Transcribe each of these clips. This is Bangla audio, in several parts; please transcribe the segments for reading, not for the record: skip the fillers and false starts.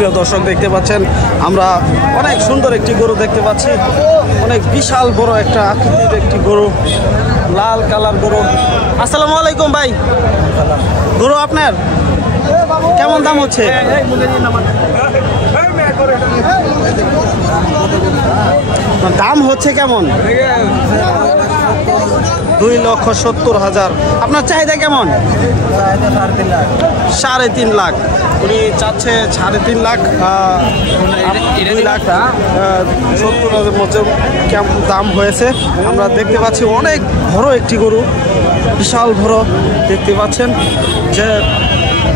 সুপ্রিয় দর্শক দেখতে পাচ্ছেন আমরা অনেক সুন্দর একটি গরু দেখতে পাচ্ছি, অনেক বিশাল বড় একটা আকৃতির একটি গরু, লাল কালার গরু। আসসালামু আলাইকুম ভাই, গরু আপনার কেমন দাম হচ্ছে? দাম হচ্ছে কেমন? 2,70,000। আপনার চাহিদা কেমন? 3.5 লাখ। উনি চাচ্ছে 3.5 লাখ। 2,70,000 মধ্যে কেমন দাম হয়েছে আমরা দেখতে পাচ্ছি। অনেক বড় একটি গরু, বিশাল বড় দেখতে পাচ্ছেন। যে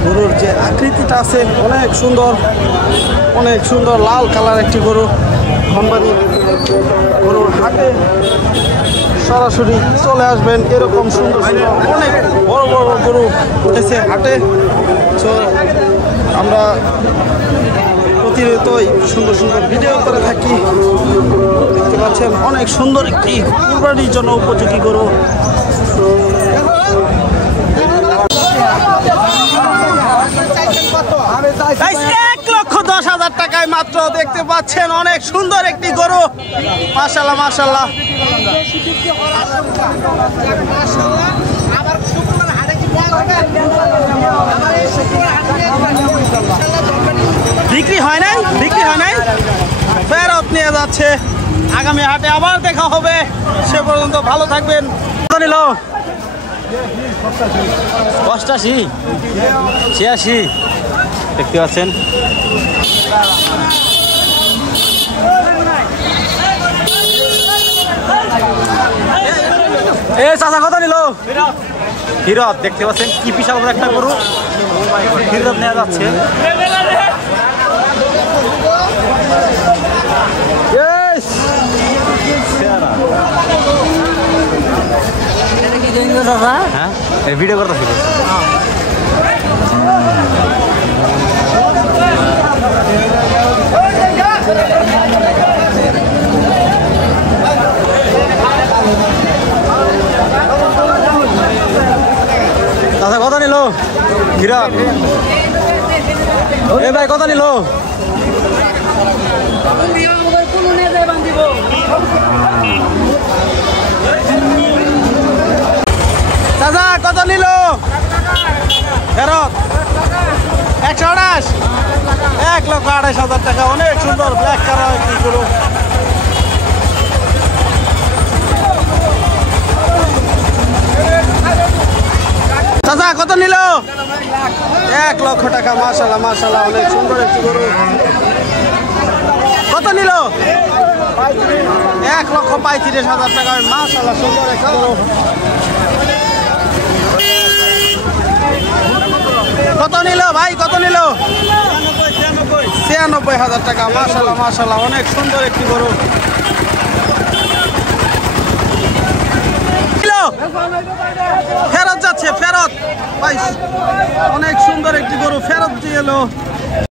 গরুর যে আকৃতিটা আছে অনেক সুন্দর, অনেক সুন্দর লাল কালার একটি গরু। ধনবাড়ি গরুর হাটে সরাসরি চলে আসবেন, এরকম সুন্দর সুন্দর অনেক বড় বড় গরু উঠেছে হাটে। তো আমরা প্রতিনিয়তই সুন্দর সুন্দর ভিডিও করে থাকি। দেখতে পাচ্ছেন অনেক সুন্দর একটি কুরবানির জন্য উপযোগী গরু। 1,10,000 টাকায় মাত্র দেখতে পাচ্ছেন অনেক সুন্দর একটি গরু। মাশাআল্লাহ মাশাআল্লাহ। বিক্রি হয় নাই, বিক্রি হয় নাই, ফেরত নিয়ে যাচ্ছে। আগামী হাটে আবার দেখা হবে, সে পর্যন্ত ভালো থাকবেন। নিল 88, 86 দেখতে পাচ্ছেন। এ চাচা কত নিল? হিরত দেখতে পাচ্ছেন, কি বিশাল বড় একটা গরু। হিরত নেওয়া যাচ্ছে। হ্যাঁ ভিডিও করতেছিল। দাদা কত নিল? হিরত এ ভাই কত নিল? দাদা কত নিল? ফেরত 128, 1,28,000 টাকা। অনেক সুন্দর ব্ল্যাক কালার একটি গরু। চাচা কত নিল? 1 লক্ষ টাকা। মাশাআল্লাহ মাশাআল্লাহ, অনেক সুন্দর একটি গরু। কত নিল? 1,35,000 টাকা। মাশাআল্লাহ সুন্দর একটি গরু। কত নিল ভাই, কত নিল? 96,000 টাকা। মাশাআল্লাহ মাশাআল্লাহ, অনেক সুন্দর একটি গরু। ফেরত যাচ্ছে, ফেরত ভাই, অনেক সুন্দর একটি গরু ফেরত দিয়ে এলো।